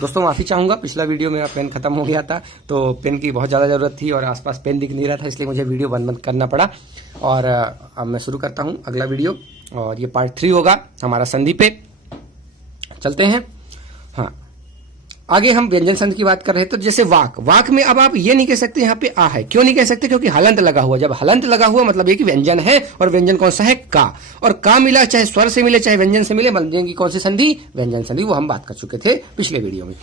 दोस्तों माफ़ी चाहूँगा, पिछला वीडियो मेरा पेन खत्म हो गया था, तो पेन की बहुत ज़्यादा ज़रूरत थी और आसपास पेन दिख नहीं रहा था, इसलिए मुझे वीडियो बंद करना पड़ा। और अब मैं शुरू करता हूँ अगला वीडियो, और ये पार्ट 3 होगा हमारा संधि पे। चलते हैं। हाँ, आगे हम व्यंजन संधि की बात कर रहे थे। तो जैसे वाक में अब आप ये नहीं कह सकते यहाँ पे आ है। क्यों नहीं कह सकते? क्योंकि हलंत लगा हुआ। जब हलंत लगा हुआ मतलब ये कि व्यंजन है, और व्यंजन कौन सा है? का। और का मिला, चाहे स्वर से मिले चाहे व्यंजन से मिले, बन जाएगी कौन सी संधि? व्यंजन संधि। वो हम बात कर चुके थे पिछले वीडियो में।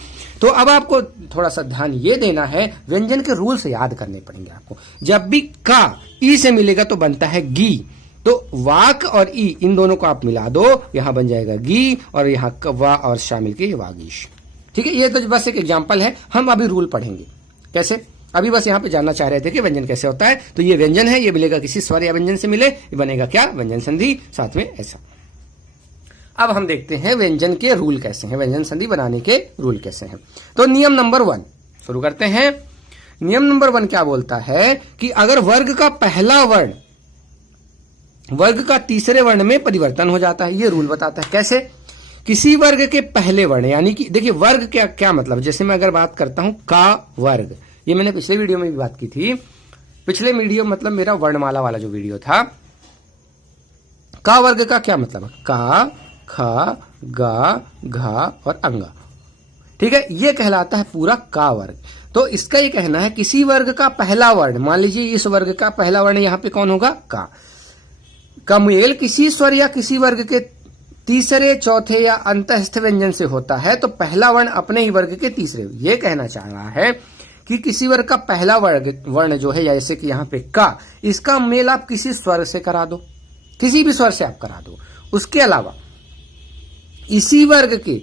तो अब आपको थोड़ा सा ध्यान ये देना है, व्यंजन के रूल्स याद करने पड़ेंगे आपको। जब भी का ई से मिलेगा तो बनता है गी। तो वाक और ई, इन दोनों को आप मिला दो, यहां बन जाएगा गी, और यहां वा और शामिल के वागीश। ठीक है, ये तो बस एक एग्जांपल है। हम अभी रूल पढ़ेंगे कैसे। अभी बस यहाँ पे जानना चाह रहे थे कि व्यंजन कैसे होता है। तो ये व्यंजन है, ये मिलेगा किसी स्वर या व्यंजन से मिले, ये बनेगा क्या? व्यंजन संधि। साथ में ऐसा। अब हम देखते हैं व्यंजन के रूल कैसे हैं, व्यंजन संधि बनाने के रूल कैसे हैं। तो नियम नंबर 1 शुरू करते हैं। नियम नंबर 1 क्या बोलता है कि अगर वर्ग का पहला वर्ण वर्ग का तीसरे वर्ण में परिवर्तन हो जाता है, ये रूल बताता है। कैसे? किसी वर्ग के पहले वर्ण, यानी कि देखिए वर्ग क्या मतलब, जैसे मैं अगर बात करता हूं का वर्ग, ये मैंने पिछले वीडियो में भी बात की थी। पिछले वीडियो मतलब मेरा वर्णमाला वाला जो वीडियो था। का वर्ग का क्या मतलब? का, ख, गा, घा और अंगा। ठीक है, ये कहलाता है पूरा का वर्ग। तो इसका ये कहना है किसी वर्ग का पहला वर्ण, मान लीजिए इस वर्ग का पहला वर्ण यहां पे कौन होगा? का मेल किसी स्वर या किसी वर्ग के तीसरे, चौथे या अंतस्थ व्यंजन से होता है तो पहला वर्ण अपने ही वर्ग के तीसरे। ये कहना चाह रहा है कि किसी वर्ग का पहला वर्ण जो है, जैसे कि यहाँ पे का, इसका मेल आप किसी स्वर से करा दो, किसी भी स्वर से आप करा दो। उसके अलावा इसी वर्ग के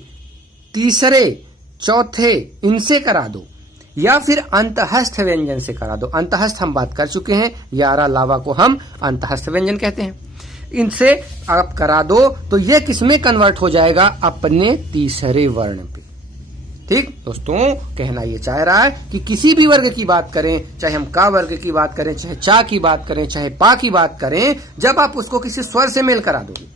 तीसरे, चौथे, इनसे करा दो, या फिर अंतहस्थ व्यंजन से करा दो। अंतहस्थ हम बात कर चुके हैं, यारा लावा को हम अंतहस्थ व्यंजन कहते हैं। इनसे आप करा दो तो ये किसमें कन्वर्ट हो जाएगा? अपने तीसरे वर्ण पे। ठीक दोस्तों, कहना ये चाह रहा है कि किसी भी वर्ग की बात करें, चाहे हम का वर्ग की बात करें, चाहे चा की बात करें, चाहे पा की बात करें, जब आप उसको किसी स्वर से मेल करा दोगे,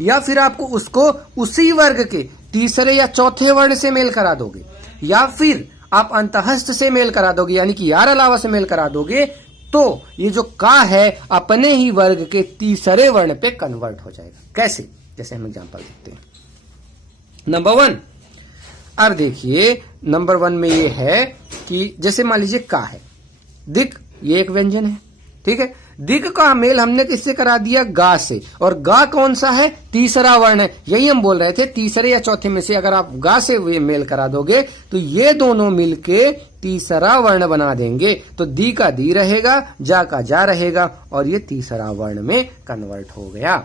या फिर आपको उसको उसी वर्ग के तीसरे या चौथे वर्ण से मेल करा दोगे, या फिर आप अंतहस्थ से मेल करा दोगे, यानी कि यार अलावा से मेल करा दोगे, तो ये जो का है अपने ही वर्ग के तीसरे वर्ण पे कन्वर्ट हो जाएगा। कैसे? जैसे हम एग्जांपल देखते हैं। नंबर 1, अब देखिए नंबर 1 में ये है कि जैसे मान लीजिए का है, दिक, ये एक व्यंजन है। ठीक है, दिक का मेल हमने किससे करा दिया? गा से। और गा कौन सा है? तीसरा वर्ण है। यही हम बोल रहे थे, तीसरे या चौथे में से अगर आप गा से मेल करा दोगे तो ये दोनों मिलके तीसरा वर्ण बना देंगे। तो दी का दी रहेगा, जा का जा रहेगा, और ये तीसरा वर्ण में कन्वर्ट हो गया।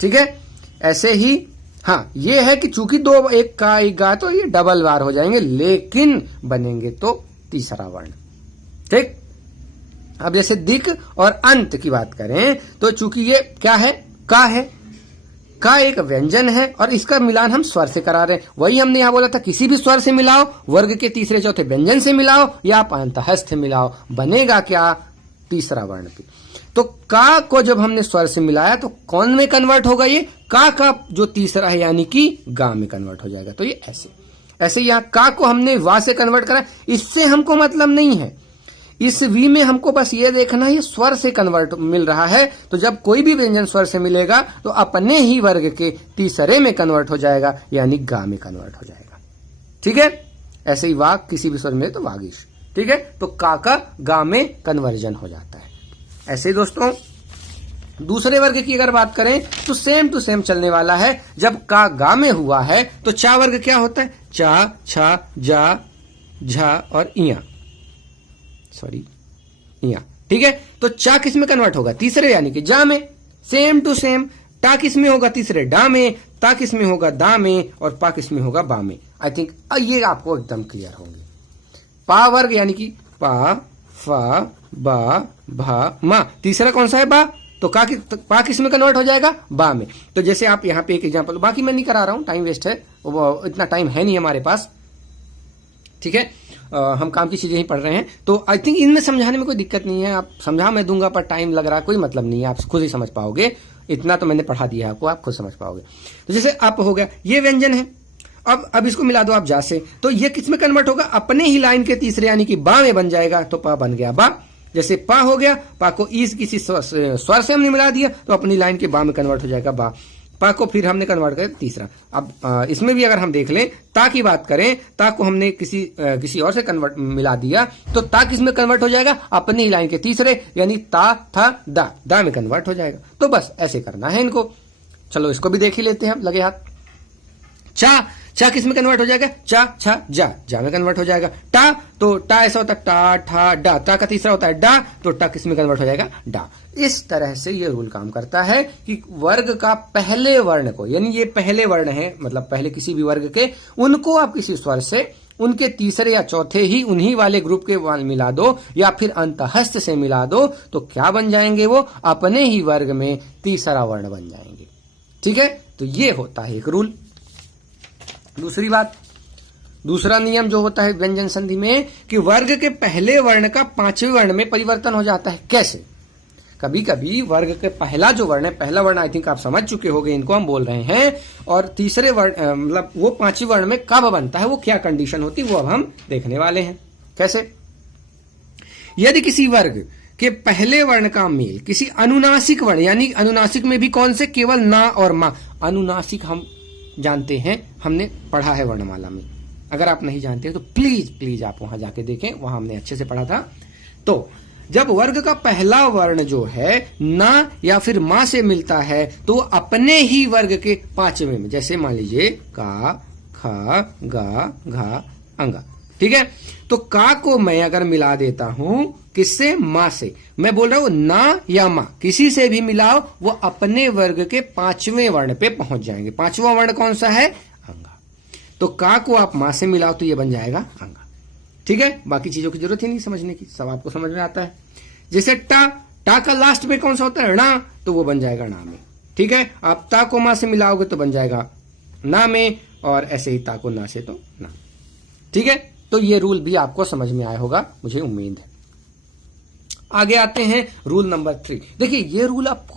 ठीक है, ऐसे ही हाँ, ये है कि चूंकि दो, एक का एक गा, तो ये डबल बार हो जाएंगे, लेकिन बनेंगे तो तीसरा वर्ण। ठीक, अब जैसे दिक और अंत की बात करें तो चूंकि ये क्या है? का है। का एक व्यंजन है और इसका मिलान हम स्वर से करा रहे हैं। वही हमने यहां बोला था, किसी भी स्वर से मिलाओ, वर्ग के तीसरे चौथे व्यंजन से मिलाओ, या आप अंतहस्थ मिलाओ, बनेगा क्या? तीसरा वर्ण पे। तो का को जब हमने स्वर से मिलाया तो कौन में कन्वर्ट होगा? ये का जो तीसरा है, यानी कि गा में कन्वर्ट हो जाएगा। तो ये ऐसे यहाँ का को हमने वा से कन्वर्ट करा, इससे हमको मतलब नहीं है। इस वी में हमको बस ये देखना है ये स्वर से कन्वर्ट मिल रहा है। तो जब कोई भी व्यंजन स्वर से मिलेगा तो अपने ही वर्ग के तीसरे में कन्वर्ट हो जाएगा, यानी गा में कन्वर्ट हो जाएगा। ठीक है, ऐसे ही वाक किसी भी स्वर में तो वागीश। ठीक है, तो का गा में कन्वर्जन हो जाता है। ऐसे ही दोस्तों दूसरे वर्ग की अगर बात करें तो सेम टू सेम चलने वाला है। जब का गा में हुआ है तो चा वर्ग क्या होता है? चा, छा, जा, झा और इया, इया। ठीक है, तो चा किस में कन्वर्ट होगा? तीसरे, यानी कि जा में। सेम टू सेम टा किस में होगा? तीसरे, डा में। ता किस में होगा? दा में। और पा किस में होगा? बा में। आई थिंक ये आपको एकदम क्लियर होंगे। पा वर्ग यानी कि पा, फा, बा, भा, मा। तीसरा कौन सा है? बा। तो पा किस में कन्वर्ट हो जाएगा? बा में। तो जैसे आप यहाँ पे एक एग्जांपल, बाकी मैं नहीं करा रहा हूं, टाइम वेस्ट है, इतना टाइम है नहीं हमारे पास। ठीक है, हम काम की चीजें ही पढ़ रहे हैं, तो आई थिंक इनमें समझाने में कोई दिक्कत नहीं है। आप समझा मैं दूंगा, पर टाइम लग रहा है, कोई मतलब नहीं है, आप खुद ही समझ पाओगे। इतना तो मैंने पढ़ा दिया है आपको, आप खुद समझ पाओगे। तो जैसे आप हो गया, ये व्यंजन है, अब इसको मिला दो आप जा से, तो ये किस में कन्वर्ट होगा? अपने ही लाइन के तीसरे यानी कि बा में बन जाएगा। तो पा बन गया बा। जैसे पा हो गया, पा को ईस किसी स्वर से हमने मिला दिया तो अपनी लाइन के बा में कन्वर्ट हो जाएगा बा। पा को फिर हमने कन्वर्ट कर तीसरा। अब इसमें भी अगर हम देख लें, ता की बात करें, ता को हमने किसी और से कन्वर्ट मिला दिया तो ता किस में कन्वर्ट हो जाएगा? अपनी ही लाइन के तीसरे यानी ता था दा में कन्वर्ट हो जाएगा। तो बस ऐसे करना है इनको। चलो इसको भी देख ही लेते हैं हम लगे हाथ। चा किस में कन्वर्ट हो जाएगा? चा छा जा में कन्वर्ट हो जाएगा। टा तो टा ऐसा होता है टा ठा डा। ता का तीसरा होता है डा, तो टा किस में कन्वर्ट हो जाएगा? डा। इस तरह से ये रूल काम करता है कि वर्ग का पहले वर्ण को, यानी ये पहले वर्ण है मतलब पहले किसी भी वर्ग के, उनको आप किसी स्वर से उनके तीसरे या चौथे ही उन्हीं वाले ग्रुप के मिला दो या फिर अंतहस्त से मिला दो तो क्या बन जाएंगे? वो अपने ही वर्ग में तीसरा वर्ण बन जाएंगे। ठीक है, तो ये होता है एक रूल। दूसरी बात, दूसरा नियम जो होता है व्यंजन संधि में कि वर्ग के पहले वर्ण का पांचवें वर्ण में परिवर्तन हो जाता है। कैसे? कभी कभी वर्ग के पहला जो वर्ण है, पहला वर्ण आई थिंक आप समझ चुके होंगे, इनको हम बोल रहे हैं, और तीसरे वर्ण मतलब वो पांचवें वर्ण में कब बनता है, वो क्या कंडीशन होती है, वो अब हम देखने वाले हैं। कैसे? यदि किसी वर्ग के पहले वर्ण का मेल किसी अनुनासिक वर्ण, यानी अनुनासिक में भी कौन से? केवल ना और मा। अनुनासिक हम जानते हैं, हमने पढ़ा है वर्णमाला में। अगर आप नहीं जानते तो प्लीज आप वहां जाके देखें, वहां हमने अच्छे से पढ़ा था। तो जब वर्ग का पहला वर्ण जो है ना या फिर मा से मिलता है तो अपने ही वर्ग के पांचवें में, जैसे मान लीजिए का, खा, गा, घा, अंगा। ठीक है, तो का को मैं अगर मिला देता हूं किससे? मां से। मैं बोल रहा हूं ना या मां, किसी से भी मिलाओ, वो अपने वर्ग के पांचवें वर्ण पे पहुंच जाएंगे। पांचवा वर्ण कौन सा है? अंगा। तो का को आप मां से मिलाओ तो ये बन जाएगा अंगा। ठीक है, बाकी चीजों की जरूरत ही नहीं समझने की, सब आपको समझ में आता है। जैसे टा का लास्ट में कौन सा होता है? णा, तो वो बन जाएगा ना में। ठीक है, आप ता को मां से मिलाओगे तो बन जाएगा ना में, और ऐसे ही ता को ना से तो ना। ठीक है, तो ये रूल भी आपको समझ में आया होगा, मुझे उम्मीद है। आगे आते हैं रूल नंबर 3। देखिए ये रूल आपको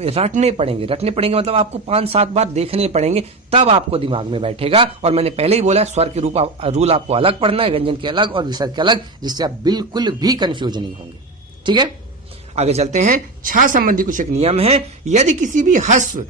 रटने पड़ेंगे मतलब आपको 5-7 बार देखने पड़ेंगे, तब आपको दिमाग में बैठेगा। और मैंने पहले ही बोला स्वर के रूल आपको अलग पढ़ना है, व्यंजन के अलग और विसर्ग के अलग, जिससे आप बिल्कुल भी कंफ्यूज नहीं होंगे। ठीक है, आगे चलते हैं। छा संबंधी कुछ एक नियम है। यदि किसी भी हस्व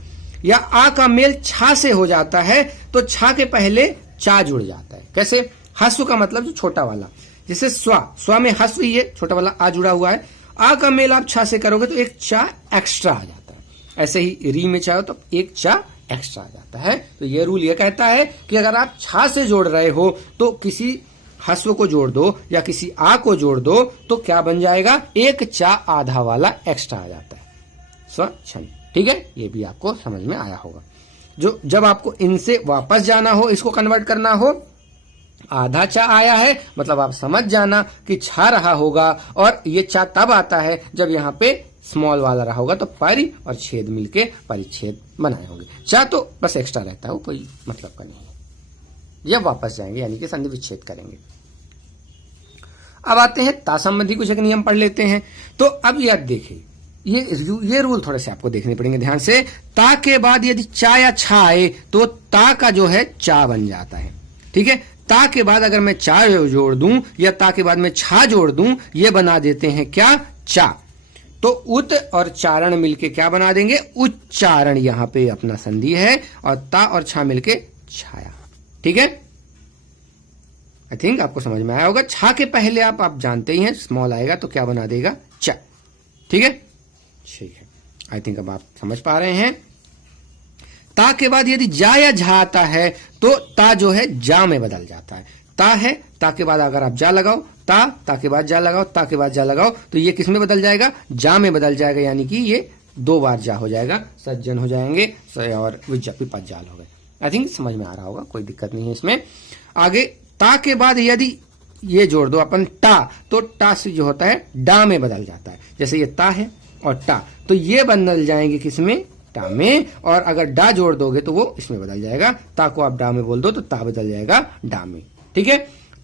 या आ का मेल छा से हो जाता है तो छा के पहले चा जुड़ जाता है। कैसे? हस्व का मतलब जो छोटा वाला, जैसे स्वा में हस्व ही है, छोटा वाला आ जुड़ा हुआ है। आ का मेल आप छा से करोगे तो एक चा एक्स्ट्रा आ जाता है। ऐसे ही री में चाहो तो एक चा एक्स्ट्रा आ जाता है। तो ये रूल ये कहता है कि अगर आप छा से जोड़ रहे हो तो किसी हस्व को जोड़ दो या किसी आ को जोड़ दो तो क्या बन जाएगा? एक चा आधा वाला एक्स्ट्रा आ जाता है, स्वच्छंद। ठीक है, ये भी आपको समझ में आया होगा। जो जब आपको इनसे वापस जाना हो, इसको कन्वर्ट करना हो, आधा चा आया है मतलब आप समझ जाना कि छा रहा होगा, और ये चा तब आता है जब यहाँ पे स्मॉल वाला रहा होगा, तो परि और छेद मिलके परिच्छेद बनाए होंगे। चा तो बस एक्स्ट्रा रहता है, वो कोई मतलब का नहीं है। जब वापस जाएंगे यानी कि संधि विच्छेद करेंगे। अब आते हैं ता संबंधी कुछ एक नियम पढ़ लेते हैं। तो अब याद देखिए, ये रूल थोड़े से आपको देखने पड़ेंगे ध्यान से। ता के बाद यदि चा या छा आए तो ता का जो है चा बन जाता है। ठीक है, ता के बाद अगर मैं चा जोड़ दूं या ता के बाद मैं छा जोड़ दूं, ये बना देते हैं क्या? चा। तो उत और चारण मिलके क्या बना देंगे? उच्चारण। यहां पे अपना संधि है और ता और छा मिलके छाया। ठीक है, आई थिंक आपको समझ में आया होगा। छा के पहले आप जानते ही हैं स्मॉल आएगा तो क्या बना देगा? चा। ठीक है, ठीक है, आई थिंक अब आप समझ पा रहे हैं। ता के बाद यदि जा या झा आता है तो ता जो है जा में बदल जाता है। ता है, ता के बाद अगर आप जा लगाओ, ता के बाद जा लगाओ, ता के बाद जा लगाओ, तो ये किस में बदल जाएगा? जा में बदल जाएगा, यानी कि ये 2 बार जा हो जाएगा, सज्जन हो जाएंगे और विज्ञापी पदजाल हो गए। आई थिंक समझ में आ रहा होगा, कोई दिक्कत नहीं है इसमें। आगे ता के बाद यदि ये जोड़ दो अपन टा, तो टा से जो होता है डा में बदल जाता है। जैसे ये ता है और टा, तो ये बदल जाएंगे किसमें? टा में। और अगर डा जोड़ दोगे तो वो इसमें बदल जाएगा। ता को आप डा में बोल दो तो ता बदल जाएगा डा में। ठीक है,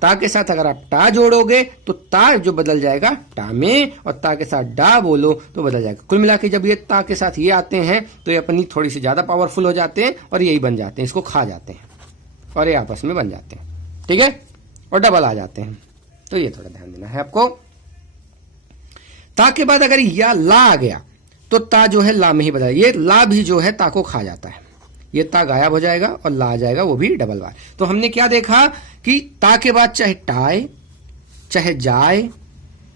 ता के साथ अगर आप टा जोड़ोगे तो ता जो बदल जाएगा टा में, और ता के साथ डा बोलो तो बदल जाएगा। कुल मिला के जब ये ता के साथ ये आते हैं तो ये अपनी थोड़ी सी ज्यादा पावरफुल हो जाते हैं और यही बन जाते हैं, इसको खा जाते हैं। और ये आपस में बन जाते हैं, ठीक है, और डबल आ जाते हैं। तो ये थोड़ा ध्यान देना है आपको। ता के बाद अगर या ला आ गया तो ता जो है ला में ही बदल, ये ला भी जो है ता को खा जाता है, ये ता गायब हो जाएगा और ला आ जाएगा, वो भी डबल वाय। तो हमने क्या देखा कि ता के बाद चाहे टा आए, चाहे जा आए,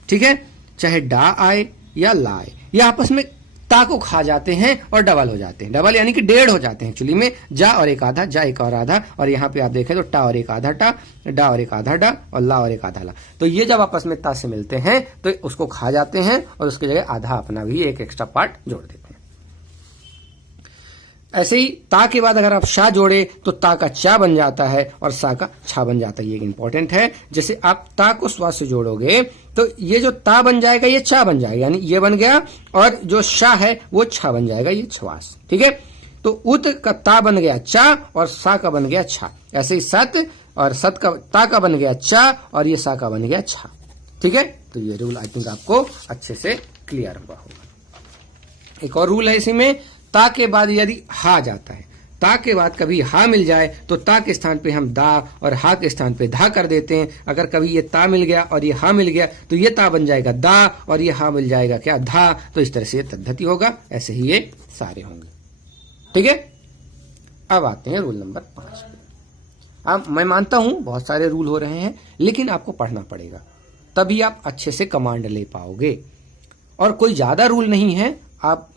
ठीक है, चाहे डा आए या ला आए, ये आपस में ता को खा जाते हैं और डबल हो जाते हैं। डबल यानी कि डेढ़ हो जाते हैं एक्चुअली में, जा और एक आधा, जा एक और आधा, और यहाँ पे आप देखें तो टा और एक आधा टा, डा और एक आधा डा, और ला और एक आधा ला। तो ये जब आपस में ता से मिलते हैं तो उसको खा जाते हैं और उसकी जगह आधा अपना भी एक एक्स्ट्रा पार्ट जोड़ देते हैं। ऐसे ही ता के बाद अगर आप शा जोड़े तो ता का चा बन जाता है और सा का छा बन जाता है। ये इंपॉर्टेंट है। जैसे आप ता को स्वा से जोड़ोगे तो ये जो ता बन जाएगा ये चा बन जाएगा, यानी ये बन गया, और जो शा है वो छा बन जाएगा, ये छवास, ठीक है। तो उत का ता बन गया चा और सा का बन गया छा। ऐसे ही सत, और सत का ता का बन गया चा और ये सा का बन गया छा, ठीक है। तो ये रूल आई थिंक आपको अच्छे से क्लियर हुआ होगा। एक और रूल है इसी में, ता के बाद यदि हा जाता है, ता के बाद कभी हा मिल जाए तो ता के स्थान पे हम दा और हा के स्थान पे धा कर देते हैं। अगर कभी ये ता मिल गया और ये हा मिल गया तो ये ता बन जाएगा दा और ये हा मिल जाएगा क्या, धा। तो इस तरह से ये तद्धति होगा। ऐसे ही ये सारे होंगे, ठीक है। अब आते हैं रूल नंबर 5 पे। अब मैं मानता हूं बहुत सारे रूल हो रहे हैं, लेकिन आपको पढ़ना पड़ेगा, तभी आप अच्छे से कमांड ले पाओगे। और कोई ज्यादा रूल नहीं है, आप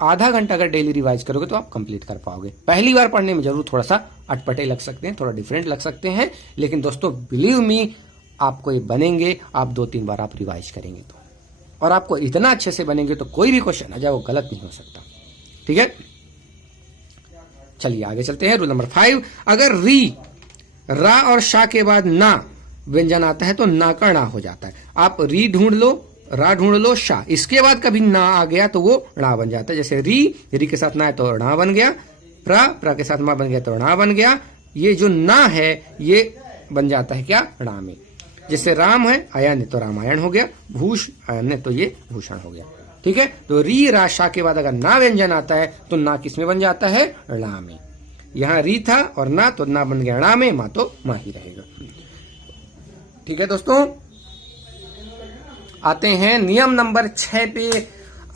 आधा घंटा अगर डेली रिवाइज करोगे तो आप कंप्लीट कर पाओगे। पहली बार पढ़ने में जरूर थोड़ा सा अटपटे लग सकते हैं, थोड़ा डिफरेंट लग सकते हैं, लेकिन दोस्तों बिलीव मी आपको ये बनेंगे। आप 2-3 बार आप रिवाइज करेंगे तो, और आपको इतना अच्छे से बनेंगे तो कोई भी क्वेश्चन आ जाए वो गलत नहीं हो सकता, ठीक है। चलिए आगे चलते हैं। रूल नंबर 5, अगर री, रा और शा के बाद ना व्यंजन आता है तो ना का णा हो जाता है। आप री ढूंढ लो, रा ढूंढ लो, शा, इसके बाद कभी ना आ गया तो वो णा बन जाता है। जैसे री के साथ ना है तो णा बन गया, प्रा के साथ मा बन गया तो णा बन गया। ये जो ना है ये बन जाता है क्या, णा में। जैसे राम है, अयन तो रामायण हो गया, भूष अयन तो ये भूषण हो गया, ठीक है। तो री रा शा के बाद अगर ना व्यंजन आता है तो ना किस में बन जाता है, णा में। यहां री था और ना, तो ना बन गया णा में, मा तो मा ही रहेगा, ठीक है दोस्तों। आते हैं नियम नंबर 6 पे।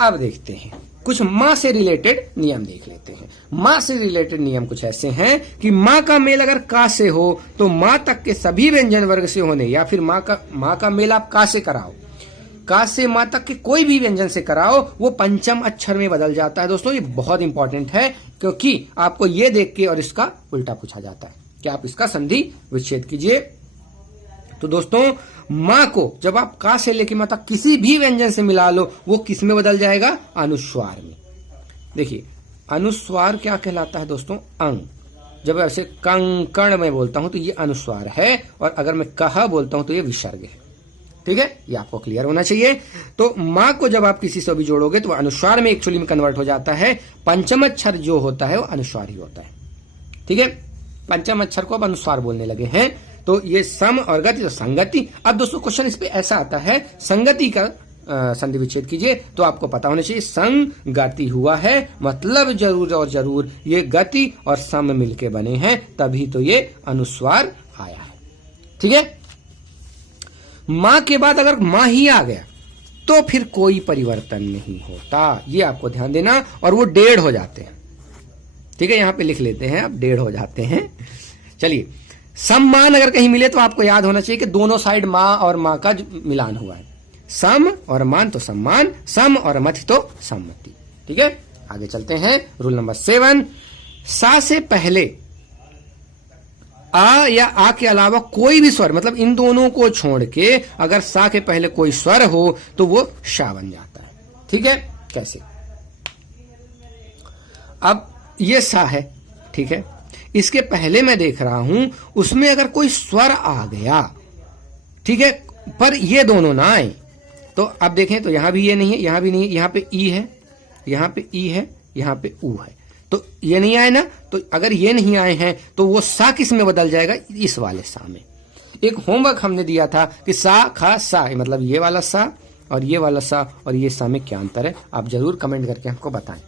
अब देखते हैं कुछ माँ से रिलेटेड नियम देख लेते हैं। माँ से रिलेटेड नियम कुछ ऐसे हैं कि माँ का मेल अगर का से हो तो माँ तक के सभी व्यंजन वर्ग से होने, या फिर माँ का मेल आप का से कराओ, का से माँ तक के कोई भी व्यंजन से कराओ, वो पंचम अक्षर में बदल जाता है। दोस्तों ये बहुत इंपॉर्टेंट है, क्योंकि आपको ये देख के और इसका उल्टा पूछा जाता है कि आप इसका संधि विच्छेद कीजिए। तो दोस्तों माँ को जब आप का से लेके माँ तक किसी भी व्यंजन से मिला लो, वो किस में बदल जाएगा, अनुस्वार में। देखिए अनुस्वार क्या कहलाता है दोस्तों, अंग। जब ऐसे कंकण में बोलता हूं तो ये अनुस्वार है, और अगर मैं कहा बोलता हूं तो ये विसर्ग है, ठीक है। ये आपको क्लियर होना चाहिए। तो माँ को जब आप किसी से भी जोड़ोगे तो अनुस्वार में एक्चुअली में कन्वर्ट हो जाता है। पंचम अक्षर जो होता है वो अनुस्वार ही होता है, ठीक है। पंचम अक्षर को अब अनुस्वार बोलने लगे हैं। तो ये सम और गति, तो संगति। अब दोस्तों क्वेश्चन इस पे ऐसा आता है, संगति का संधि विच्छेद कीजिए, तो आपको पता होना चाहिए संगति हुआ है, मतलब जरूर और जरूर ये गति और सम मिलके बने हैं, तभी तो ये अनुस्वार आया है, ठीक है। माँ के बाद अगर माँ ही आ गया तो फिर कोई परिवर्तन नहीं होता, ये आपको ध्यान देना। और वो 1.5 हो जाते हैं, ठीक है। यहां पे लिख लेते हैं, अब 1.5 हो जाते हैं। चलिए सम्मान अगर कहीं मिले तो आपको याद होना चाहिए कि दोनों साइड माँ और माँ का मिलान हुआ है। सम और मान तो सम्मान, सम और मति तो सम्मति, ठीक है। आगे चलते हैं। रूल नंबर 7, सा से पहले आ या आ के अलावा कोई भी स्वर, मतलब इन दोनों को छोड़ के अगर सा के पहले कोई स्वर हो तो वो शा बन जाता है, ठीक है। कैसे, अब ये सा है, ठीक है। इसके पहले मैं देख रहा हूं उसमें अगर कोई स्वर आ गया, ठीक है, पर ये दोनों ना आए, तो अब देखें तो यहां भी ये नहीं है, यहां भी नहीं है, यहां पे ई है, यहां पे ई है, यहां पे ऊ है, तो ये नहीं आए ना। तो अगर ये नहीं आए हैं तो वो सा किस में बदल जाएगा, इस वाले सा में। एक होमवर्क हमने दिया था कि सा खा सा, मतलब ये वाला सा और ये वाला सा और ये सा में क्या अंतर है, आप जरूर कमेंट करके हमको बताएं,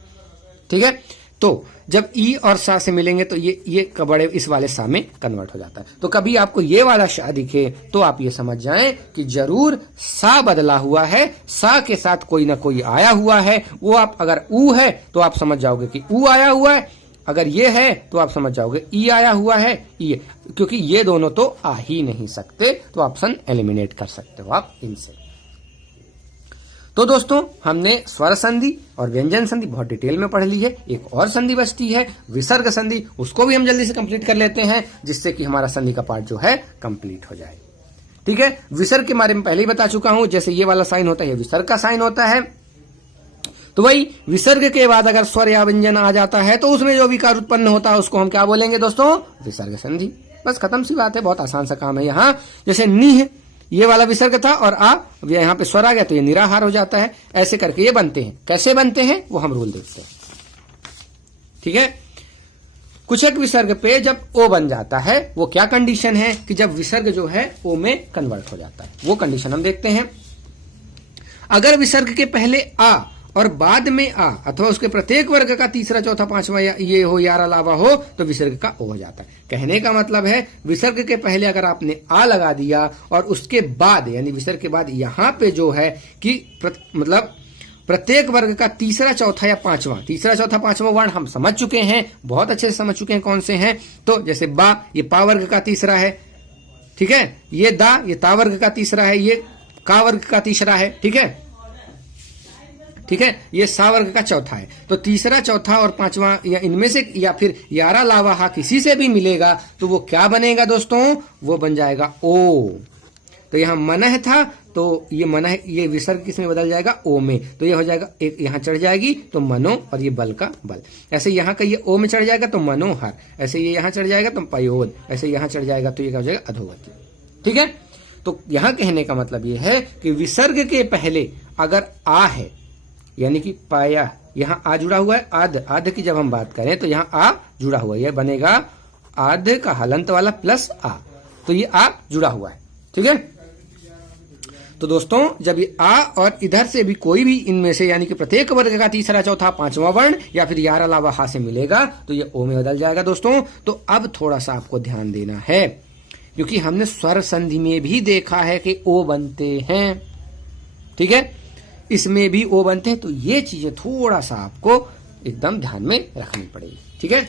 ठीक है। तो जब ई और सा से मिलेंगे तो ये बड़े इस वाले सा में कन्वर्ट हो जाता है। तो कभी आपको ये वाला शा दिखे तो आप ये समझ जाएं कि जरूर सा बदला हुआ है, सा के साथ कोई ना कोई आया हुआ है। वो आप अगर ऊ है तो आप समझ जाओगे कि ऊ आया हुआ है, अगर ये है तो आप समझ जाओगे ई आया हुआ है, ई, क्योंकि ये दोनों तो आ ही नहीं सकते, तो ऑप्शन एलिमिनेट कर सकते हो आप इनसे। तो दोस्तों हमने स्वर संधि और व्यंजन संधि बहुत डिटेल में पढ़ ली है। एक और संधि बचती है विसर्ग संधि, उसको भी हम जल्दी से कंप्लीट कर लेते हैं जिससे कि हमारा संधि का पार्ट जो है कंप्लीट हो जाए। ठीक है, विसर्ग के बारे में पहले ही बता चुका हूं, जैसे ये वाला साइन होता है ये विसर्ग का साइन होता है। तो वही विसर्ग के बाद अगर स्वर या व्यंजन आ जाता है तो उसमें जो विकार उत्पन्न होता है उसको हम क्या बोलेंगे दोस्तों, विसर्ग संधि। बस खत्म सी बात है, बहुत आसान सा काम है। यहाँ जैसे नी है, ये वाला विसर्ग था और आ यहाँ पे स्वर आ गया तो ये निराहार हो जाता है। ऐसे करके ये बनते हैं। कैसे बनते हैं वो हम रूल देखते हैं। ठीक है, कुछ एक विसर्ग पे जब ओ बन जाता है वो क्या कंडीशन है कि जब विसर्ग जो है ओ में कन्वर्ट हो जाता है, वो कंडीशन हम देखते हैं। अगर विसर्ग के पहले आ और बाद में आ अथवा उसके प्रत्येक वर्ग का तीसरा चौथा पांचवा ये हो या अलावा हो तो विसर्ग का ओ हो जाता है। कहने का मतलब है विसर्ग के पहले अगर आपने आ लगा दिया और उसके बाद यानी विसर्ग के बाद यहां पे जो है कि मतलब प्रत्येक वर्ग का तीसरा चौथा या पांचवा, तीसरा चौथा पांचवा वर्ण हम समझ चुके हैं, बहुत अच्छे से समझ चुके हैं कौन से हैं। तो जैसे बा ये पा वर्ग का तीसरा है, ठीक है, ये दा ये ता वर्ग का तीसरा है, ये का वर्ग का तीसरा है, ठीक है, ठीक है, ये सा वर्ग का चौथा है। तो तीसरा चौथा और पांचवा या इनमें से या फिर यारा लावा हा किसी से भी मिलेगा तो वो क्या बनेगा दोस्तों, वो बन जाएगा ओ। तो यहां मनह था तो ये मनह ये विसर्ग किसमें बदल जाएगा, ओ में। तो ये हो जाएगा एक यहां चढ़ जाएगी तो मनो और ये बल का बल। ऐसे यहां का ये ओ में चढ़ जाएगा तो मनोहर, ऐसे ये यहां चढ़ जाएगा तो पयोद, ऐसे यहां चढ़ जाएगा तो ये क्या हो जाएगा अधोगति। ठीक है, तो यहां कहने का मतलब ये है कि विसर्ग के पहले अगर आ है यानी कि पाया, यहां आ जुड़ा हुआ है, आध, आध की जब हम बात करें तो यहां आ जुड़ा हुआ है, यह बनेगा आध का हलंत वाला प्लस आ, तो ये आ जुड़ा हुआ है। ठीक है, तो दोस्तों जब ये आ और इधर से भी कोई भी इनमें से यानी कि प्रत्येक वर्ग का तीसरा चौथा पांचवा वर्ण या फिर यार अलावा हा से मिलेगा तो ये ओ में बदल जाएगा दोस्तों। तो अब थोड़ा सा आपको ध्यान देना है क्योंकि हमने स्वर संधि में भी देखा है कि ओ बनते हैं, ठीक है, इसमें भी ओ बनते हैं। तो ये चीजें थोड़ा सा आपको एकदम ध्यान में रखनी पड़ेगी। ठीक है,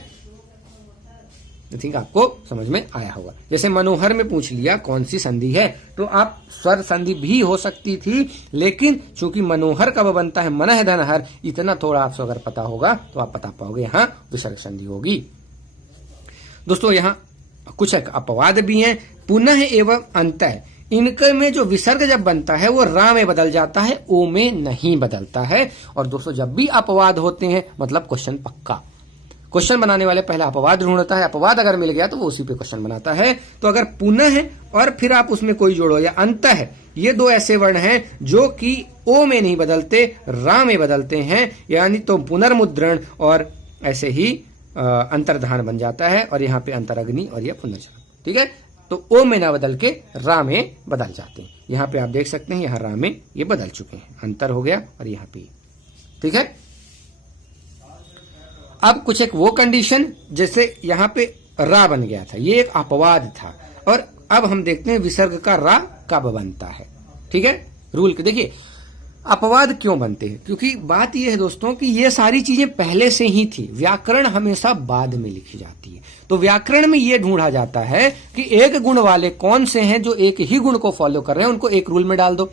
आई थिंक आपको समझ में आया होगा। जैसे मनोहर में पूछ लिया कौन सी संधि है तो आप स्वर संधि भी हो सकती थी, लेकिन चूंकि मनोहर कब बनता है मनह धनहर, इतना थोड़ा आपसे अगर पता होगा तो आप बता पाओगे यहां विसर्ग संधि होगी। दोस्तों यहां कुछ अपवाद भी हैं, पुनः एवं अंतः, इनके में जो विसर्ग जब बनता है वो रा में बदल जाता है, ओ में नहीं बदलता है। और दोस्तों जब भी अपवाद होते हैं मतलब क्वेश्चन पक्का, क्वेश्चन बनाने वाले पहले अपवाद ढूंढता है, अपवाद अगर मिल गया तो वो उसी पे क्वेश्चन बनाता है। तो अगर पुनः है और फिर आप उसमें कोई जोड़ो या अंत है, ये दो ऐसे वर्ण हैं जो कि ओ में नहीं बदलते, रा में बदलते हैं, यानी तो पुनर्मुद्रण और ऐसे ही अंतर्धान बन जाता है और यहाँ पे अंतरग्नि और यह पुनर्जन्म। ठीक है, तो ओ में ना बदल के रा में बदल जाते हैं। यहाँ पे आप देख सकते हैं यहाँ रा में ये बदल चुके हैं, अंतर हो गया और यहाँ पे। ठीक है, अब कुछ एक वो कंडीशन जैसे यहाँ पे रा बन गया था, ये एक अपवाद था, और अब हम देखते हैं विसर्ग का रा कब बनता है। ठीक है, रूल के देखिए अपवाद क्यों बनते हैं, क्योंकि बात यह है दोस्तों कि ये सारी चीजें पहले से ही थी, व्याकरण हमेशा बाद में लिखी जाती है। तो व्याकरण में ये ढूंढा जाता है कि एक गुण वाले कौन से हैं जो एक ही गुण को फॉलो कर रहे हैं, उनको एक रूल में डाल दो।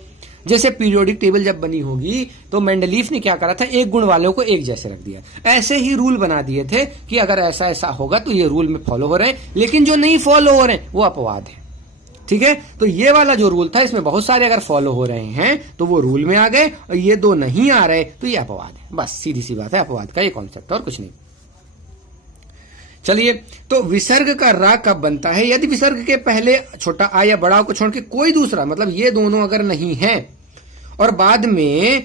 जैसे पीरियोडिक टेबल जब बनी होगी तो मेंडलीफ ने क्या करा था, एक गुण वालों को एक जैसे रख दिया। ऐसे ही रूल बना दिए थे कि अगर ऐसा ऐसा होगा तो ये रूल में फॉलो हो रहे हैं, लेकिन जो नहीं फॉलो हो रहे हैं वो अपवाद है। ठीक है, तो ये वाला जो रूल था इसमें बहुत सारे अगर फॉलो हो रहे हैं तो वो रूल में आ गए, और ये दो नहीं आ रहे तो ये अपवाद है। बस सीधी सी बात है, अपवाद का ये कॉन्सेप्ट और कुछ नहीं। चलिए, तो विसर्ग का रा कब बनता है, यदि विसर्ग के पहले छोटा आ या बड़ा को छोड़ के कोई दूसरा, मतलब ये दोनों अगर नहीं है और बाद में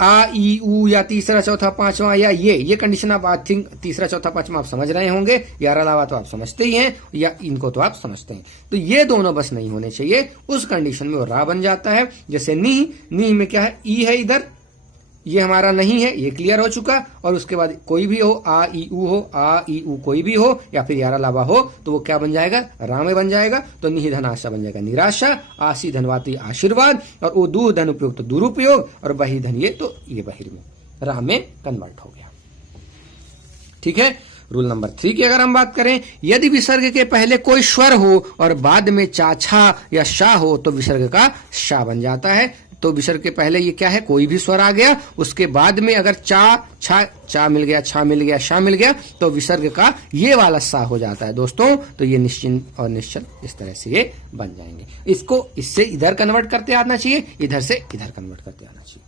आ ई उ या तीसरा चौथा पांचवा या ये कंडीशन आप आई थिंक तीसरा चौथा पांचवा आप समझ रहे होंगे, यार अलावा तो आप समझते ही हैं या इनको तो आप समझते हैं। तो ये दोनों बस नहीं होने चाहिए, उस कंडीशन में वो रा बन जाता है। जैसे नी में क्या है, ई है इधर, ये हमारा नहीं है, ये क्लियर हो चुका। और उसके बाद कोई भी हो, आ ई ऊ हो, आ ई ऊ कोई भी हो या फिर यारा लावा हो, तो वो क्या बन जाएगा, रा में बन जाएगा। तो निहि धन आशा बन जाएगा निराशा, आशी धनवाती आशीर्वाद, और ओ दू धन उपयोग तो दुरुपयोग, और बही धन ये तो ये बहिर्मुख, रा में कन्वर्ट हो गया। ठीक है। रूल नंबर 3 की अगर हम बात करें, यदि विसर्ग के पहले कोई स्वर हो और बाद में चा छा या शा हो तो विसर्ग का शा बन जाता है। तो विसर्ग के पहले ये क्या है, कोई भी स्वर आ गया, उसके बाद में अगर चा छा, चा मिल गया, छा मिल गया, शा मिल गया, तो विसर्ग का ये वाला सा हो जाता है दोस्तों। तो ये निश्चिंत और निश्चल इस तरह से ये बन जाएंगे। इसको इससे इधर कन्वर्ट करते आना चाहिए, इधर से इधर कन्वर्ट करते आना चाहिए।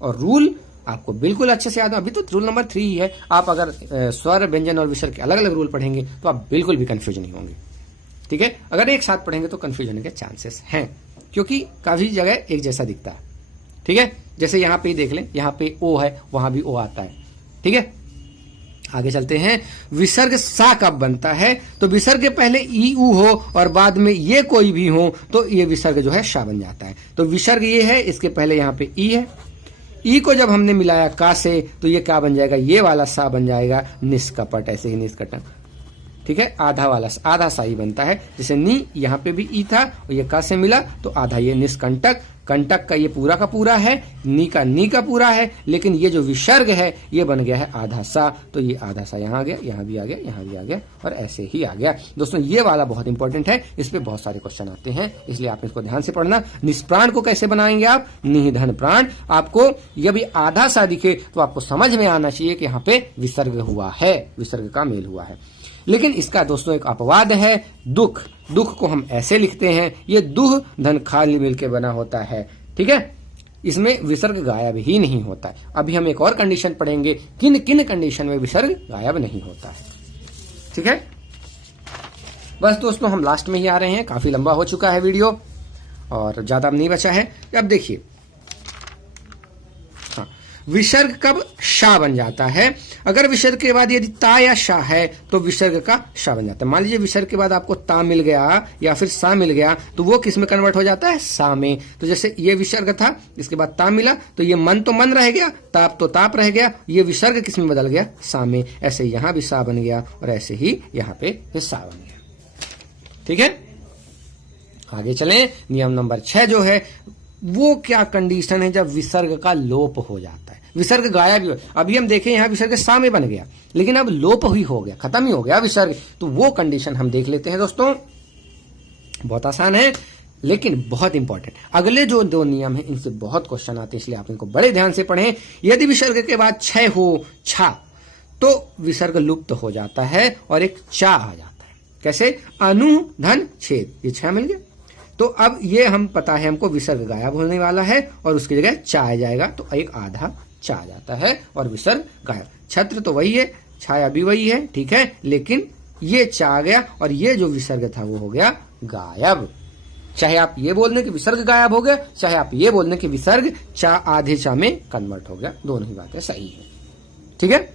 और रूल आपको बिल्कुल अच्छे से याद है। अभी तो रूल नंबर 3 ही है। आप अगर स्वर, व्यंजन और विसर्ग के अलग अलग रूल पढ़ेंगे तो आप बिल्कुल भी कंफ्यूज नहीं होंगे। ठीक है। अगर एक साथ पढ़ेंगे तो कंफ्यूज होने के चांसेस हैं, क्योंकि काफी जगह एक जैसा दिखता है। ठीक है। जैसे यहाँ पे ही देख लें, यहाँ पे ओ है, वहां भी ओ आता है। ठीक है। आगे चलते हैं। विसर्ग सा कब बनता है, तो विसर्ग के पहले ई ऊ हो और बाद में ये कोई भी हो तो ये विसर्ग जो है शा बन जाता है। तो विसर्ग ये है, इसके पहले यहाँ पे ई है, ई को जब हमने मिलाया का से तो ये क्या बन जाएगा, ये वाला सा बन जाएगा निष्कपट, ऐसे ही निष्कटन। ठीक है। आधा वाला आधा सा ही बनता है। जैसे नी, यहाँ पे भी ई था और ये का से मिला तो आधा, ये निष्कंटक, कंटक का ये पूरा का पूरा है, नी का पूरा है, लेकिन ये जो विसर्ग है ये बन गया है आधा सा। तो ये आधा सा यहाँ आ गया, यहाँ भी आ गया, यहाँ भी आ गया, और ऐसे ही आ गया। दोस्तों ये वाला बहुत इंपॉर्टेंट है, इस पे बहुत सारे क्वेश्चन आते हैं, इसलिए आप इसको ध्यान से पढ़ना। निष्प्राण को कैसे बनाएंगे आप, निधन प्राण। आपको ये भी आधा सा दिखे तो आपको समझ में आना चाहिए कि यहाँ पे विसर्ग हुआ है, विसर्ग का मेल हुआ है। लेकिन इसका दोस्तों एक अपवाद है, दुख। दुख को हम ऐसे लिखते हैं, ये दुह धन खाली मिल के बना होता है। ठीक है। इसमें विसर्ग गायब ही नहीं होता है। अभी हम एक और कंडीशन पढ़ेंगे, किन किन कंडीशन में विसर्ग गायब नहीं होता है। ठीक है। बस दोस्तों हम लास्ट में ही आ रहे हैं, काफी लंबा हो चुका है वीडियो और ज्यादा अब नहीं बचा है। अब देखिए, विसर्ग कब शा बन जाता है, अगर विसर्ग के बाद यदि ता या शा है तो विसर्ग का शा बन जाता है। मान लीजिए विसर्ग के बाद आपको ता मिल गया या फिर सा मिल गया तो वो किस में कन्वर्ट हो जाता है, सा में। तो जैसे ये विसर्ग था, इसके बाद ता मिला तो ये मन तो मन रह गया, ताप तो ताप रह गया, ये विसर्ग किस में बदल गया, सा में। ऐसे यहाँ भी सा बन गया और ऐसे ही यहाँ पे सा बन गया। ठीक है। आगे चलें। नियम नंबर 6 जो है वो क्या कंडीशन है, जब विसर्ग का लोप हो जाता है, विसर्ग गायब ही। अभी हम देखें यहाँ विसर्ग सा में बन गया, लेकिन अब लोप ही हो गया, खत्म ही हो गया विसर्ग। तो वो कंडीशन हम देख लेते हैं दोस्तों। बहुत आसान है लेकिन बहुत इंपॉर्टेंट। अगले जो 2 नियम है इनसे बहुत क्वेश्चन आते हैं, इसलिए आप इनको बड़े ध्यान से पढ़ें। यदि विसर्ग के बाद छय हो, छा, तो विसर्ग लुप्त हो जाता है और एक चा आ जाता है। कैसे, अनु धन छेद, ये छह मिल गया। तो अब ये हम पता है हमको विसर्ग गायब होने वाला है और उसकी जगह चा आ जाएगा, तो एक आधा चा आ जाता है और विसर्ग गायब। छत्र तो वही है, छाया भी वही है, ठीक है, लेकिन ये चा आ गया और ये जो विसर्ग था वो हो गया गायब। चाहे आप ये बोल दें कि विसर्ग गायब हो गया, चाहे आप ये बोल दें कि विसर्ग चा आधे चा में कन्वर्ट हो गया, दोनों ही बातें सही है। ठीक है।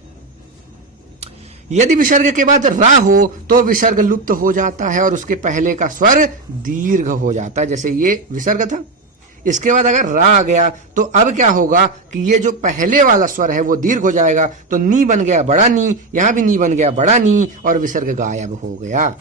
यदि विसर्ग के बाद रा हो तो विसर्ग लुप्त हो जाता है और उसके पहले का स्वर दीर्घ हो जाता है। जैसे ये विसर्ग था, इसके बाद अगर रा आ गया तो अब क्या होगा कि ये जो पहले वाला स्वर है वो दीर्घ हो जाएगा, तो नी बन गया बड़ा नी, यहां भी नी बन गया बड़ा नी और विसर्ग गायब हो गया।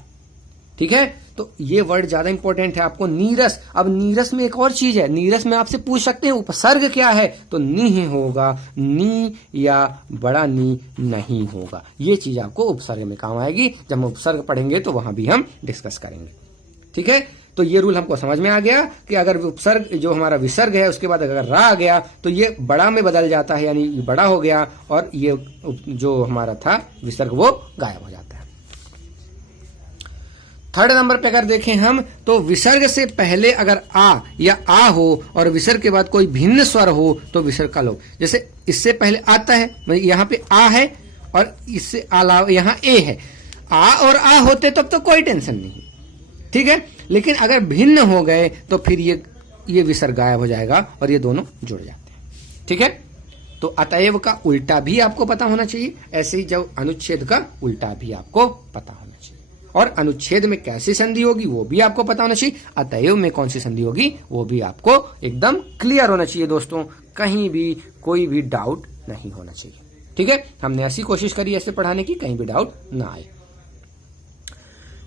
ठीक है। तो ये वर्ड ज्यादा इंपॉर्टेंट है आपको, नीरस। अब नीरस में एक और चीज है, नीरस में आपसे पूछ सकते हैं उपसर्ग क्या है, तो नी ही होगा, नी या बड़ा नी नहीं होगा। ये चीज आपको उपसर्ग में काम आएगी, जब हम उपसर्ग पढ़ेंगे तो वहां भी हम डिस्कस करेंगे। ठीक है। तो ये रूल हमको समझ में आ गया कि अगर उपसर्ग जो हमारा विसर्ग है उसके बाद अगर रा आ गया तो ये बड़ा में बदल जाता है, यानी बड़ा हो गया और ये जो हमारा था विसर्ग वो गायब हो जाता है। 3rd नंबर पे अगर देखें हम तो विसर्ग से पहले अगर आ या आ हो और विसर्ग के बाद कोई भिन्न स्वर हो तो विसर्ग का लोप। जैसे इससे पहले आता है, यहाँ पे आ है और इससे अलावा यहाँ ए है, आ और आ होते तब तो कोई टेंशन नहीं, ठीक है। लेकिन अगर भिन्न हो गए तो फिर ये विसर्ग गायब हो जाएगा और ये दोनों जुड़ जाते हैं। ठीक है। तो अतएव का उल्टा भी आपको पता होना चाहिए, ऐसे ही जब अनुच्छेद का उल्टा भी आपको पता होना चाहिए, और अनुच्छेद में कैसी संधि होगी वो भी आपको पता होना चाहिए, अतएव में कौन सी संधि होगी वो भी आपको एकदम क्लियर होना चाहिए दोस्तों। कहीं भी कोई भी डाउट नहीं होना चाहिए। ठीक है, हमने ऐसी कोशिश करी ऐसे पढ़ाने की, कहीं भी डाउट ना आए।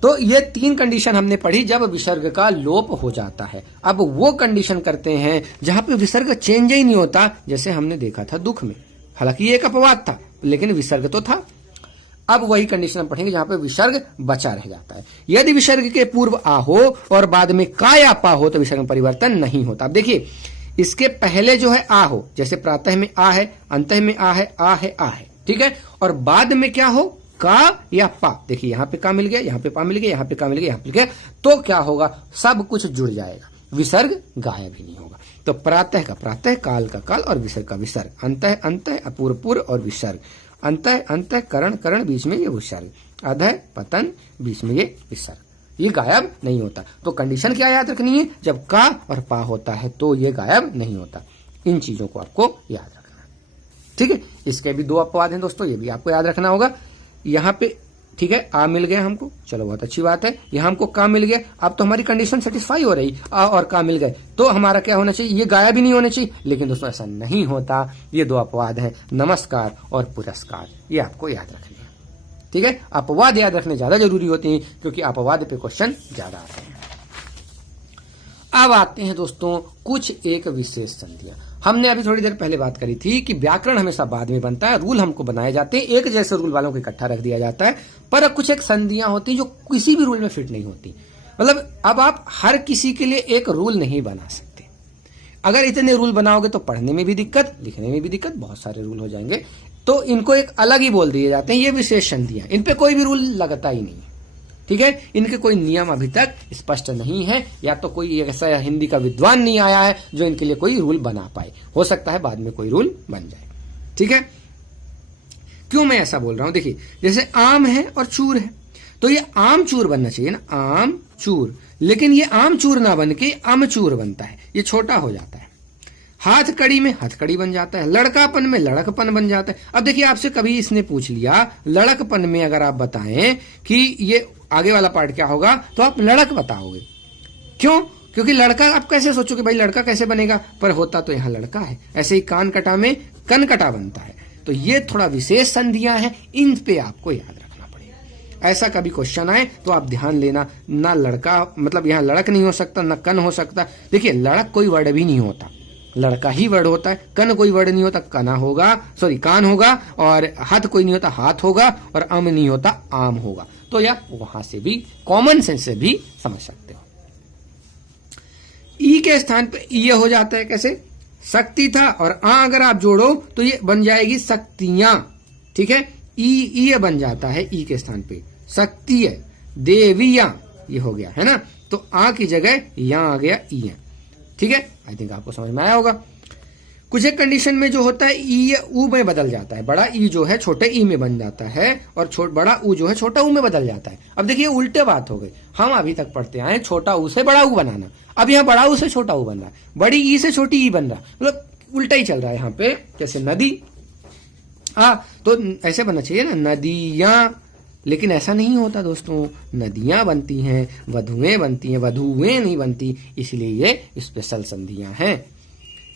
तो ये 3 कंडीशन हमने पढ़ी जब विसर्ग का लोप हो जाता है। अब वो कंडीशन करते हैं जहां पे विसर्ग चेंज ही नहीं होता, जैसे हमने देखा था दुख में। हालांकि ये एक अपवाद था लेकिन विसर्ग तो था। अब वही कंडीशन हम पढ़ेंगे जहां पे विसर्ग बचा रह जाता है। यदि विसर्ग के पूर्व आ हो और बाद में का या पा हो तो विसर्ग में परिवर्तन नहीं होता। अब देखिए, इसके पहले जो है आ हो, जैसे प्रातः में आ है, अंतः में आ है, आ है, आ है, ठीक है, और बाद में क्या हो, का या पा। देखिए यहां पे का मिल गया, यहां पे पा मिल गया, यहां पे का मिल गया, यहां पे गया, तो क्या होगा, सब कुछ जुड़ जाएगा, विसर्ग गायब ही नहीं होगा। तो प्रातः का प्रातः, काल का काल और विसर्ग का विसर्ग, अंतः अंतः, अपूर्व पूर्व और विसर्ग, अंतः अंतः, करण करण, बीच में ये विसर्ग, अधः पतन, बीच में ये विसर्ग, ये गायब नहीं होता। तो कंडीशन क्या याद रखनी है, जब का और पा होता है तो ये गायब नहीं होता। इन चीजों को आपको याद रखना है। ठीक है, इसके भी 2 अपवाद हैं दोस्तों, ये भी आपको याद रखना होगा। यहाँ पे ठीक है, आ मिल गया हमको, चलो बहुत अच्छी बात है। यहाँ हमको का मिल गया, अब तो हमारी कंडीशन सेटिस्फाई हो रही, आ और का मिल गए, तो हमारा क्या होना चाहिए, ये गायब ही नहीं होना चाहिए। लेकिन दोस्तों ऐसा नहीं होता, ये 2 अपवाद है, नमस्कार और पुरस्कार, ये आपको याद रखने हैं। ठीक है, अपवाद याद रखने ज्यादा जरूरी होते हैं क्योंकि अपवाद पे क्वेश्चन ज्यादा आते हैं। अब आते हैं दोस्तों कुछ एक विशेष संधियां। हमने अभी थोड़ी देर पहले बात करी थी कि व्याकरण हमेशा बाद में बनता है, रूल हमको बनाए जाते हैं, एक जैसे रूल वालों को इकट्ठा रख दिया जाता है, पर कुछ एक संधियां होती जो किसी भी रूल में फिट नहीं होती। मतलब अब आप हर किसी के लिए एक रूल नहीं बना सकते। अगर इतने रूल बनाओगे तो पढ़ने में भी दिक्कत, लिखने में भी दिक्कत, बहुत सारे रूल हो जाएंगे। तो इनको एक अलग ही बोल दिए जाते हैं, ये विशेष संधियां, इन पे कोई भी रूल लगता ही नहीं। ठीक है, इनके कोई नियम अभी तक स्पष्ट नहीं है, या तो कोई ऐसा हिंदी का विद्वान नहीं आया है जो इनके लिए कोई रूल बना पाए। हो सकता है बाद में कोई रूल बन जाए। ठीक है, क्यों मैं ऐसा बोल रहा हूं, देखिए जैसे आम है और चूर है, तो ये आम चूर बनना चाहिए ना, आम चूर, लेकिन ये आम चूर ना बन के अमचूर बनता है, ये छोटा हो जाता है। हाथकड़ी में हथकड़ी बन जाता है, लड़कापन में लड़कपन बन जाता है। अब देखिए आपसे कभी इसने पूछ लिया लड़कपन में अगर आप बताएं कि ये आगे वाला पार्ट क्या होगा, तो आप लड़क बताओगे। क्यों, क्योंकि लड़का आप कैसे सोचोगे भाई लड़का कैसे बनेगा, पर होता तो यहाँ लड़का है। ऐसे ही कान कटा में कनकटा बनता है। तो ये थोड़ा विशेष संधियां हैं, इन पे आपको याद रखना पड़ेगा। ऐसा कभी क्वेश्चन आए तो आप ध्यान लेना, ना लड़का मतलब यहाँ लड़क नहीं हो सकता, ना कन हो सकता। देखिए लड़क कोई वर्ड भी नहीं होता, लड़का ही वर्ड होता है। कन कोई वर्ड नहीं होता, कना होगा, सॉरी कान होगा, और हाथ कोई नहीं होता, हाथ होगा, और अम नहीं होता, आम होगा। तो या वहां से भी कॉमन सेंस से भी समझ सकते हो। ई के स्थान पे ये हो जाता है, कैसे, शक्ति था, और आ अगर आप जोड़ो तो ये बन जाएगी शक्तियां। ठीक है, ई बन जाता है ई के स्थान पे, शक्ति है, देवियां, ये हो गया है ना। तो आ की जगह यहां आ गया ई है। ठीक है, आई थिंक आपको समझ में आया होगा। कुछ एक कंडीशन में जो होता है ई ऊ में बदल जाता है, बड़ा ई जो है छोटे ई में बन जाता है, और बड़ा ऊ जो है छोटा ऊ में बदल जाता है। अब देखिए उल्टे बात हो गई, हम अभी तक पढ़ते आए छोटा ऊ से बड़ा ऊ बनाना, अब यहाँ बड़ा ऊ से छोटा ऊ बन रहा है, बड़ी ई से छोटी ई बन रहा है, मतलब उल्टा ही चल रहा है यहाँ पे। जैसे नदी, तो ऐसे बनना चाहिए ना, नदियां, लेकिन ऐसा नहीं होता दोस्तों, नदियां बनती हैं, वधुएं बनती हैं, वधुएं नहीं बनती, इसलिए ये स्पेशल संधियां हैं।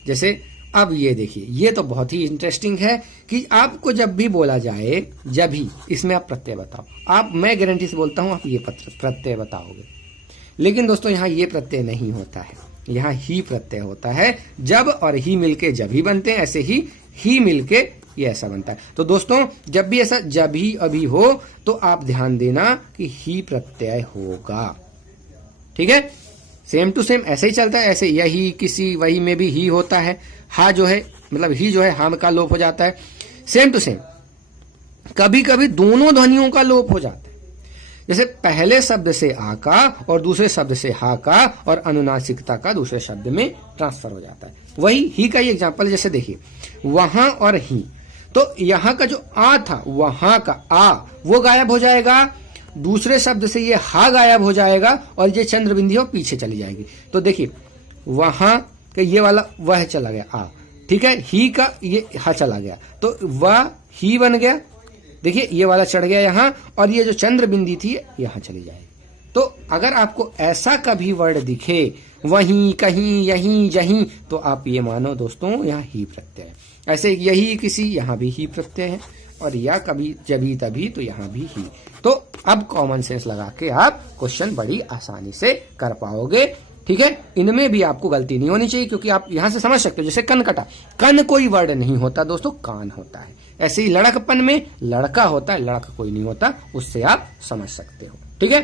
जैसे अब ये देखिए, ये तो बहुत ही इंटरेस्टिंग है कि आपको जब भी बोला जाए, जब भी इसमें आप प्रत्यय बताओ, आप, मैं गारंटी से बोलता हूं आप ये प्रत्यय बताओगे, लेकिन दोस्तों यहाँ ये प्रत्यय नहीं होता है, यहाँ ही प्रत्यय होता है। जब और ही मिलके जब ही बनते हैं, ऐसे ही मिलके ये ऐसा बनता है। तो दोस्तों जब भी ऐसा जब ही अभी हो तो आप ध्यान देना कि ही प्रत्यय होगा। ठीक है, सेम टू सेम ऐसे ही चलता है, ऐसे यही, किसी, वही में भी ही होता है। हा जो है मतलब ही जो है हाम का लोप हो जाता है, सेम टू सेम। कभी कभी दोनों ध्वनियों का लोप हो जाता है, जैसे पहले शब्द से आ का और दूसरे शब्द से हा का, और अनुनासिकता का दूसरे शब्द में ट्रांसफर हो जाता है। वही ही का ही एग्जांपल, जैसे देखिए वहां और ही, तो यहां का जो आ था, वहां का आ वो गायब हो जाएगा, दूसरे शब्द से ये हा गायब हो जाएगा, और ये चंद्र बिंदी हो पीछे चली जाएगी। तो देखिए वहां का ये वाला वह चला गया आ, ठीक है, ही का ये हा चला गया, तो वह ही बन गया। देखिए ये वाला चढ़ गया यहाँ, और ये जो चंद्र बिंदी थी यहाँ चली जाएगी। तो अगर आपको ऐसा कभी वर्ड दिखे, वहीं, कहीं, यहीं, जहीं, तो आप ये मानो दोस्तों यहाँ ही प्रत्यय है। ऐसे यही किसी, यहाँ भी ही प्रत्यय है, और या कभी जभी तभी, तो यहाँ भी ही। तो अब कॉमन सेंस लगा के आप क्वेश्चन बड़ी आसानी से कर पाओगे। ठीक है, इनमें भी आपको गलती नहीं होनी चाहिए, क्योंकि आप यहां से समझ सकते हो। जैसे कन कटा, कन कोई वर्ड नहीं होता दोस्तों, कान होता है। ऐसे ही लड़कपन में लड़का होता है, लड़का कोई नहीं होता, उससे आप समझ सकते हो। ठीक है,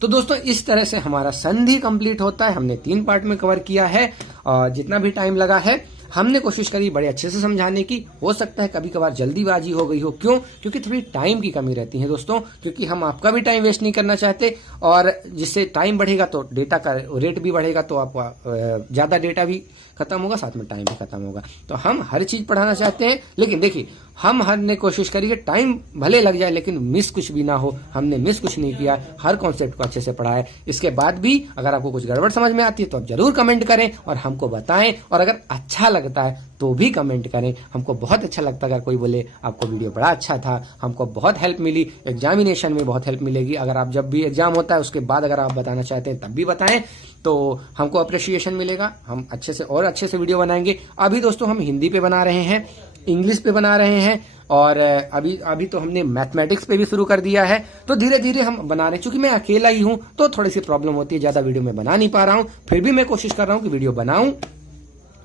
तो दोस्तों इस तरह से हमारा संधि कंप्लीट होता है। हमने 3 पार्ट में कवर किया है, और जितना भी टाइम लगा है हमने कोशिश करी बड़े अच्छे से समझाने की। हो सकता है कभी कभार जल्दीबाजी हो गई हो, क्यों? क्योंकि थोड़ी टाइम की कमी रहती है दोस्तों, क्योंकि हम आपका भी टाइम वेस्ट नहीं करना चाहते, और जिससे टाइम बढ़ेगा तो डेटा का रेट भी बढ़ेगा, तो आपका ज्यादा डेटा भी खत्म होगा, साथ में टाइम भी खत्म होगा। तो हम हर चीज पढ़ाना चाहते हैं, लेकिन देखिए हम हर ने कोशिश करी कि टाइम भले लग जाए लेकिन मिस कुछ भी ना हो। हमने मिस कुछ नहीं किया, हर कॉन्सेप्ट को अच्छे से पढ़ा है। इसके बाद भी अगर आपको कुछ गड़बड़ समझ में आती है तो आप जरूर कमेंट करें और हमको बताएं, और अगर अच्छा लगता है तो भी कमेंट करें। हमको बहुत अच्छा लगता है अगर कोई बोले आपको वीडियो बड़ा अच्छा था, हमको बहुत हेल्प मिली, एग्जामिनेशन में बहुत हेल्प मिलेगी। अगर आप जब भी एग्जाम होता है उसके बाद अगर आप बताना चाहते हैं तब भी बताएं, तो हमको अप्रिशिएशन मिलेगा, हम अच्छे से और अच्छे से वीडियो बनाएंगे। अभी दोस्तों हम हिंदी पे बना रहे हैं, इंग्लिश पे बना रहे हैं, और अभी तो हमने मैथमेटिक्स पे भी शुरू कर दिया है। तो धीरे धीरे हम बना रहे हैं। चूंकि मैं अकेला ही हूं तो थोड़ी सी प्रॉब्लम होती है, ज्यादा वीडियो में बना नहीं पा रहा हूं, फिर भी मैं कोशिश कर रहा हूं कि वीडियो बनाऊं।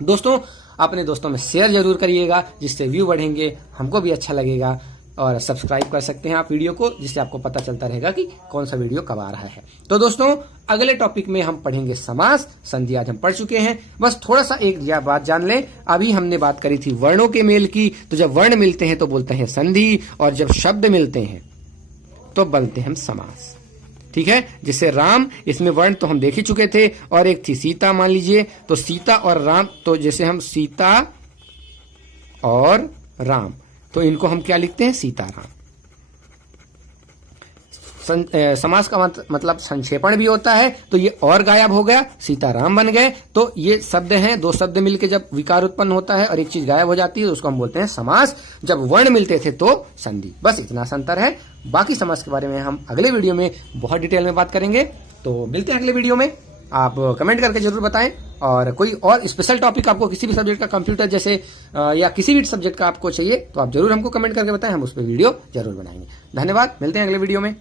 दोस्तों अपने दोस्तों में शेयर जरूर करिएगा, जिससे व्यू बढ़ेंगे, हमको भी अच्छा लगेगा। और सब्सक्राइब कर सकते हैं आप वीडियो को, जिससे आपको पता चलता रहेगा कि कौन सा वीडियो कब आ रहा है। तो दोस्तों अगले टॉपिक में हम पढ़ेंगे समास। संधि आज हम पढ़ चुके हैं, बस थोड़ा सा एक बात जान लें। अभी हमने बात करी थी वर्णों के मेल की, तो जब वर्ण मिलते हैं तो बोलते हैं संधि, और जब शब्द मिलते हैं तो बनते हैं समास। ठीक है, जैसे राम, इसमें वर्ण तो हम देख ही चुके थे, और एक थी सीता मान लीजिए, तो सीता और राम, तो जैसे हम सीता और राम, तो इनको हम क्या लिखते हैं? सीताराम। समास का मतलब संक्षेपण भी होता है, तो ये और गायब हो गया, सीताराम बन गए। तो ये शब्द हैं, 2 शब्द मिलके जब विकार उत्पन्न होता है और एक चीज गायब हो जाती है तो उसको हम बोलते हैं समास। जब वर्ण मिलते थे तो संधि। बस इतना सा अंतर है। बाकी समास के बारे में हम अगले वीडियो में बहुत डिटेल में बात करेंगे। तो मिलते हैं अगले वीडियो में। आप कमेंट करके जरूर बताएं, और कोई और स्पेशल टॉपिक आपको किसी भी सब्जेक्ट का, कंप्यूटर जैसे या किसी भी सब्जेक्ट का आपको चाहिए तो आप जरूर हमको कमेंट करके बताएं, हम उस पर वीडियो जरूर बनाएंगे। धन्यवाद, मिलते हैं अगले वीडियो में।